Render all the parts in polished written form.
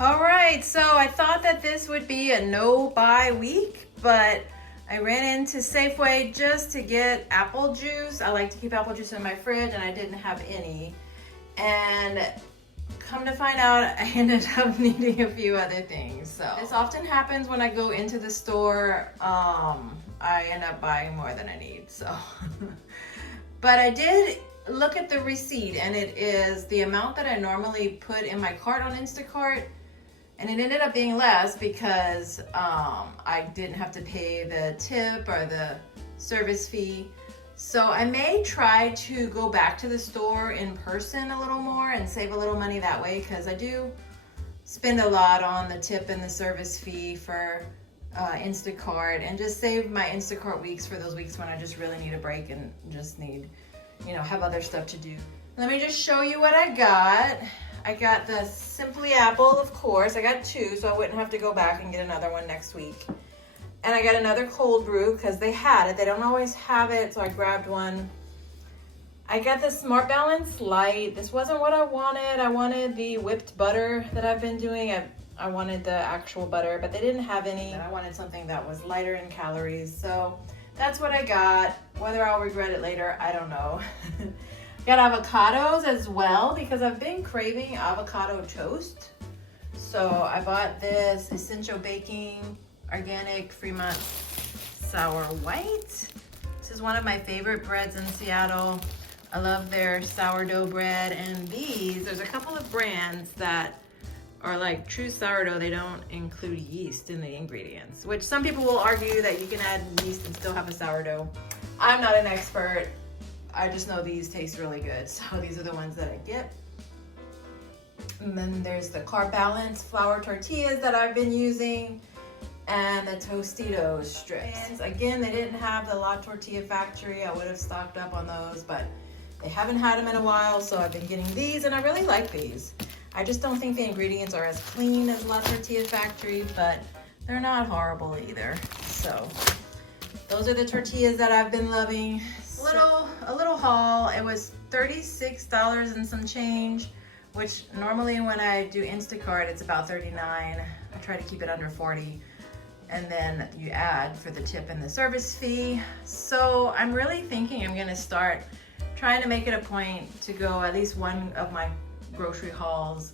All right, so I thought that this would be a no-buy week, but I ran into Safeway just to get apple juice. I like to keep apple juice in my fridge, and I didn't have any. And come to find out, I ended up needing a few other things. So this often happens when I go into the store. I end up buying more than I need. So, but I did look at the receipt, and it is the amount that I normally put in my cart on Instacart. And it ended up being less because I didn't have to pay the tip or the service fee. So I may try to go back to the store in person a little more and save a little money that way, because I do spend a lot on the tip and the service fee for Instacart, and just save my Instacart weeks for those weeks when I just really need a break and just need, have other stuff to do. Let me just show you what I got. I got the Simply Apple, of course. I got two, so I wouldn't have to go back and get another one next week. And I got another cold brew because they had it. They don't always have it, so I grabbed one. I got the Smart Balance Light. This wasn't what I wanted. I wanted the whipped butter that I've been doing. I wanted the actual butter, but they didn't have any. I wanted something that was lighter in calories, so that's what I got. Whether I'll regret it later, I don't know. Got avocados as well because I've been craving avocado toast. So I bought this Essential Baking Organic Fremont Sour White. This is one of my favorite breads in Seattle. I love their sourdough bread, and there's a couple of brands that are like true sourdough. They don't include yeast in the ingredients, which some people will argue that you can add yeast and still have a sourdough. I'm not an expert. I just know these taste really good, so these are the ones that I get. And then there's the Carb Balance flour tortillas that I've been using, and the Tostitos strips. Again, they didn't have the La Tortilla Factory. I would have stocked up on those, but they haven't had them in a while, so I've been getting these, and I really like these. I just don't think the ingredients are as clean as La Tortilla Factory, but they're not horrible either. So those are the tortillas that I've been loving. A little haul. It was $36 and some change, which normally when I do Instacart, it's about $39. I try to keep it under $40. And then you add for the tip and the service fee. So I'm really thinking I'm gonna start trying to make it a point to go at least one of my grocery hauls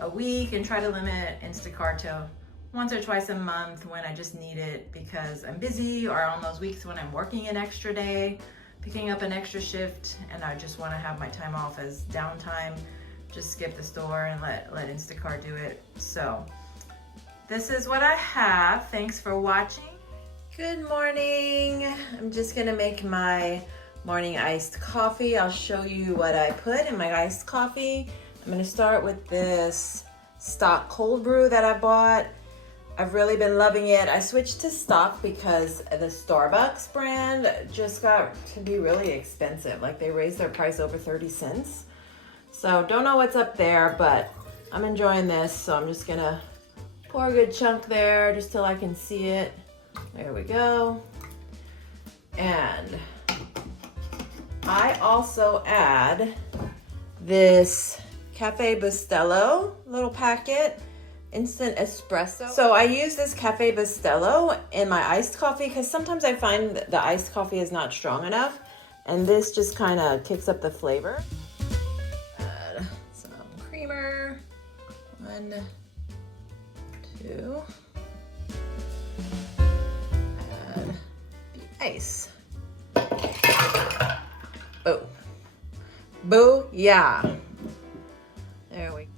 a week, and try to limit Instacart to once or twice a month when I just need it because I'm busy, or on those weeks when I'm working an extra day, picking up an extra shift, and I just want to have my time off as downtime. Just skip the store and let Instacart do it. So this is what I have. Thanks for watching. Good morning. I'm just gonna make my morning iced coffee. I'll show you what I put in my iced coffee. I'm gonna start with this stock cold brew that I bought. I've really been loving it. I switched to stock because the Starbucks brand just got to be really expensive. Like, they raised their price over 30 cents. So don't know what's up there, but I'm enjoying this. So I'm just gonna pour a good chunk there just till I can see it. There we go. And I also add this Cafe Bustelo little packet. Instant espresso. So I use this Cafe Bustelo in my iced coffee because sometimes I find that the iced coffee is not strong enough, and this just kind of kicks up the flavor. Add some creamer. 1, 2. Add the ice. Oh. Boo-yah. There we go.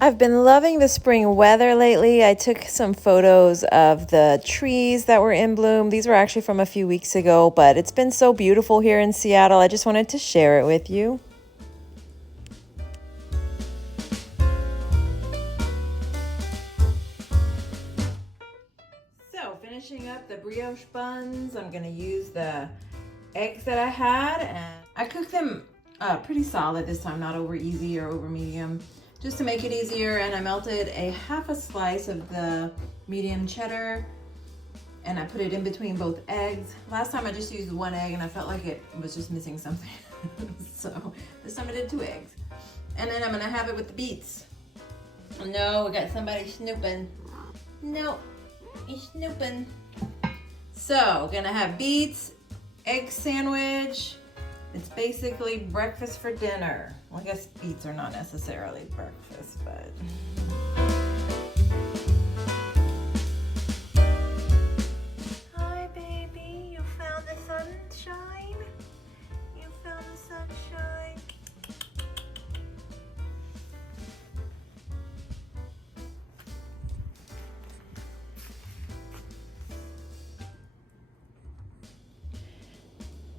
I've been loving the spring weather lately. I took some photos of the trees that were in bloom. These were actually from a few weeks ago, but it's been so beautiful here in Seattle. I just wanted to share it with you. So, finishing up the brioche buns, I'm gonna use the eggs that I had, and I cooked them pretty solid this time, not over easy or over medium. just to make it easier. And I melted a half a slice of the medium cheddar and I put it in between both eggs. Last time I just used one egg and I felt like it was just missing something. So this time I did 2 eggs. And then I'm gonna have it with the beets. No, we got somebody snooping. No, he's snooping. So, gonna have beets, egg sandwich. It's basically breakfast for dinner. Well, I guess beets are not necessarily breakfast, but. Hi, baby. You found the sunshine? You found the sunshine?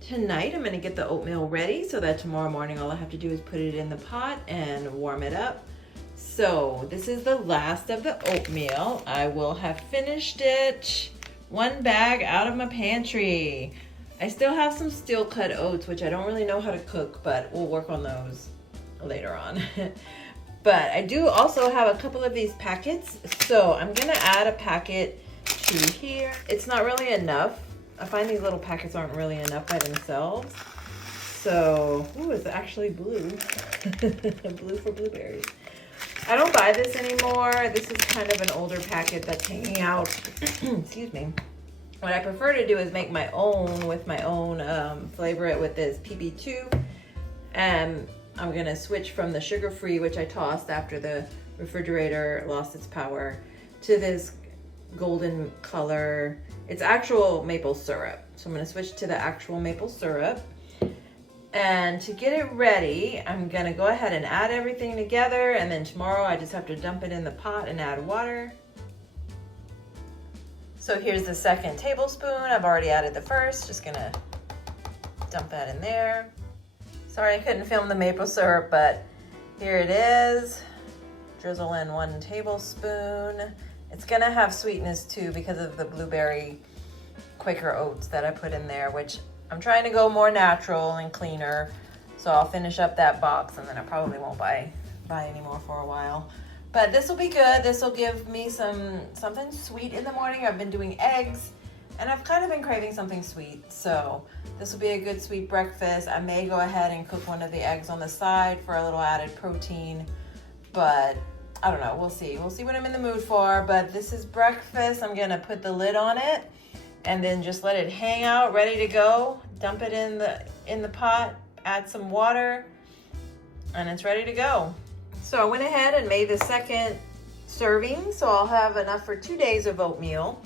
Tonight I'm gonna get the oatmeal ready so that tomorrow morning all I have to do is put it in the pot and warm it up. So this is the last of the oatmeal. I will have finished it. 1 bag out of my pantry. I still have some steel cut oats, which I don't really know how to cook, but we'll work on those later on. But I do also have a couple of these packets. So I'm gonna add a packet to here. It's not really enough. I find these little packets aren't really enough by themselves. So, ooh, it's actually blue. Blue for blueberries. I don't buy this anymore. This is kind of an older packet that's hanging out. Excuse me. What I prefer to do is make my own with my own, flavor it with this PB2. And I'm gonna switch from the sugar-free, which I tossed after the refrigerator lost its power, to this golden color. It's actual maple syrup. So I'm gonna switch to the actual maple syrup. And to get it ready, I'm gonna go ahead and add everything together, and then tomorrow I just have to dump it in the pot and add water. So here's the 2nd tablespoon. I've already added the 1st. Just gonna dump that in there. Sorry I couldn't film the maple syrup, but here it is. Drizzle in 1 tablespoon. It's gonna have sweetness too because of the blueberry Quaker oats that I put in there, which I'm trying to go more natural and cleaner. So I'll finish up that box and then I probably won't buy any more for a while. But this will be good. This will give me something sweet in the morning. I've been doing eggs and I've kind of been craving something sweet. So this will be a good sweet breakfast. I may go ahead and cook one of the eggs on the side for a little added protein, but I don't know, we'll see. We'll see what I'm in the mood for, but this is breakfast. I'm gonna put the lid on it and then just let it hang out, ready to go. Dump it in the pot, add some water, and it's ready to go. So I went ahead and made the 2nd serving, so I'll have enough for 2 days of oatmeal.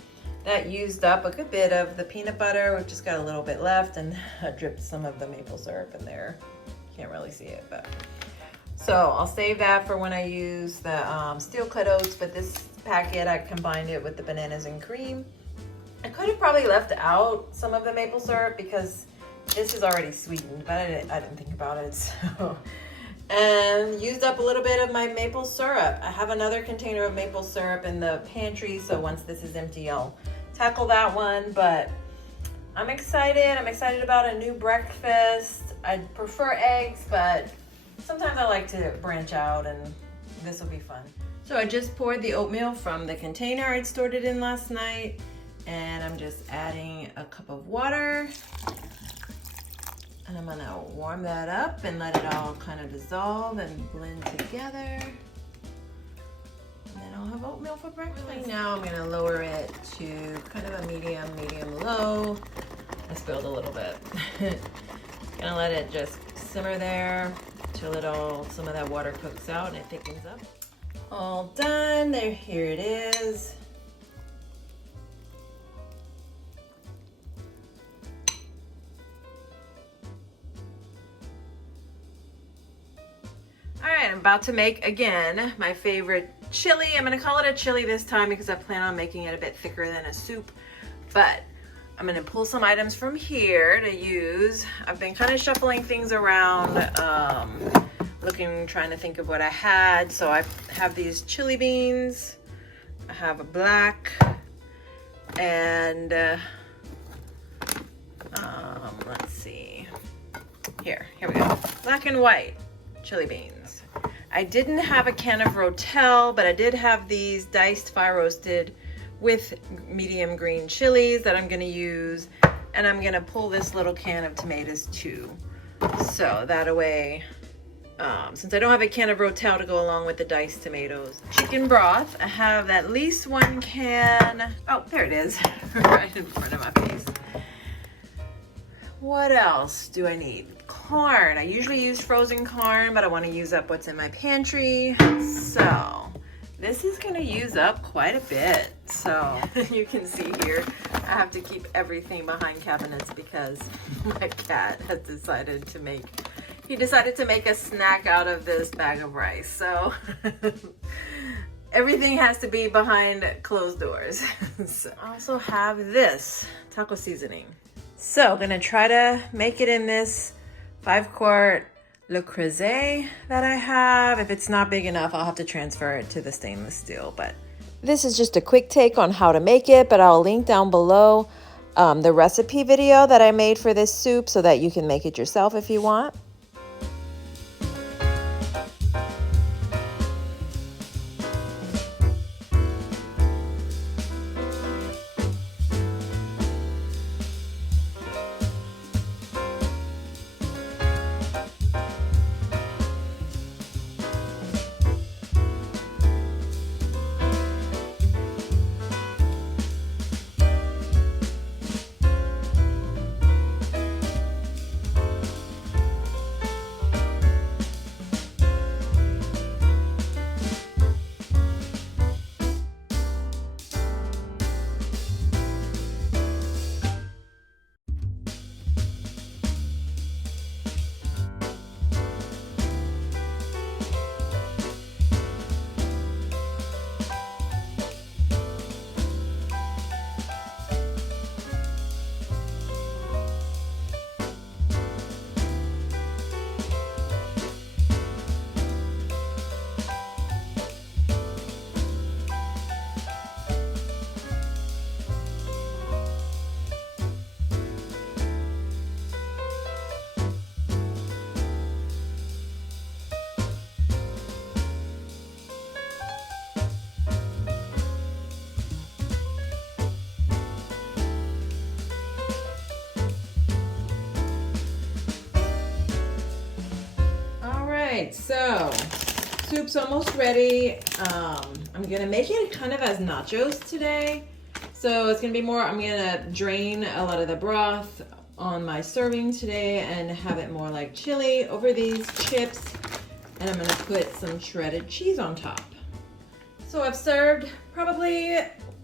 That used up a good bit of the peanut butter. We've just got a little bit left, and I dripped some of the maple syrup in there. Can't really see it, but. So I'll save that for when I use the steel cut oats, but this packet, I combined it with the bananas and cream. I could have probably left out some of the maple syrup because this is already sweetened, but I didn't think about it. So, and used up a little bit of my maple syrup. I have another container of maple syrup in the pantry, so once this is empty, I'll tackle that one. But I'm excited. I'm excited about a new breakfast. I prefer eggs, but sometimes I like to branch out, and this will be fun. So I just poured the oatmeal from the container I'd stored it in last night, and I'm just adding a cup of water. And I'm gonna warm that up and let it all kind of dissolve and blend together. And then I'll have oatmeal for breakfast. Now I'm gonna lower it to kind of a medium low. I spilled a little bit. Gonna let it just simmer there till some of that water cooks out and it thickens up. All done, here it is. All right, I'm about to make, again, my favorite chili. I'm gonna call it a chili this time because I plan on making it a bit thicker than a soup, but I'm gonna pull some items from here to use. I've been kind of shuffling things around, trying to think of what I had. So I have these chili beans, I have a black, and let's see, here we go, black and white chili beans. I didn't have a can of Rotel, but I did have these diced fire roasted with medium green chilies that I'm gonna use. And I'm gonna pull this little can of tomatoes too. So that way, since I don't have a can of Rotel to go along with the diced tomatoes. Chicken broth, I have at least 1 can. Oh, there it is, right in front of my face. What else do I need? Corn. I usually use frozen corn, but I want to use up what's in my pantry. So this is going to use up quite a bit. So you can see here, I have to keep everything behind cabinets because my cat has decided to make, he decided to make a snack out of this bag of rice. So everything has to be behind closed doors. So I also have this taco seasoning. So I'm gonna try to make it in this 5-quart Le Creuset that I have. If it's not big enough, I'll have to transfer it to the stainless steel. But this is just a quick take on how to make it, but I'll link down below the recipe video that I made for this soup so that you can make it yourself if you want. So soup's almost ready. I'm gonna make it kind of as nachos today. So it's gonna be more, I'm gonna drain a lot of the broth on my serving today and have it more like chili over these chips. And I'm gonna put some shredded cheese on top. So I've served probably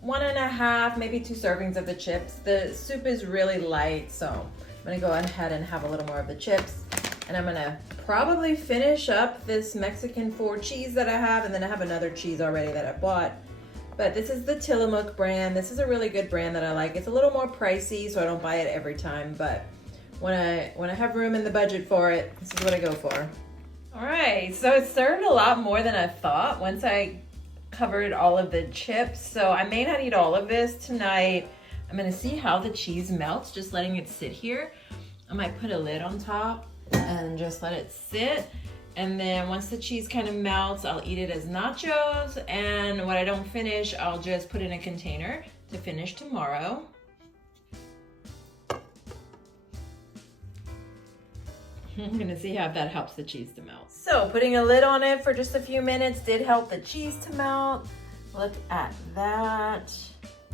1.5, maybe 2 servings of the chips. The soup is really light, so I'm gonna go ahead and have a little more of the chips. And I'm gonna probably finish up this Mexican 4 cheese that I have, and then I have another cheese already that I bought. But this is the Tillamook brand. This is a really good brand that I like. It's a little more pricey, so I don't buy it every time, but when I have room in the budget for it, this is what I go for. All right, so it served a lot more than I thought once I covered all of the chips. So I may not eat all of this tonight. I'm gonna see how the cheese melts, just letting it sit here. I might put a lid on top and just let it sit. And then once the cheese kind of melts, I'll eat it as nachos. And what I don't finish, I'll just put in a container to finish tomorrow. I'm gonna see how that helps the cheese to melt. So putting a lid on it for just a few minutes did help the cheese to melt. Look at that.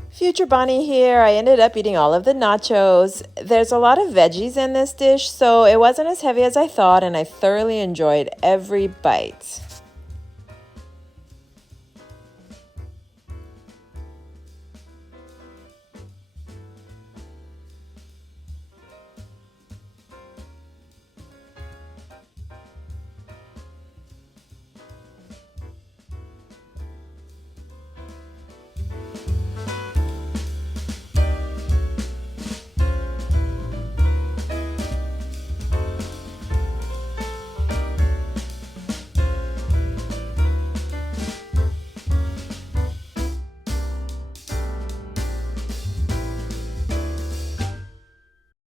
Future Bonnie here. I ended up eating all of the nachos. There's a lot of veggies in this dish, so it wasn't as heavy as I thought, and I thoroughly enjoyed every bite.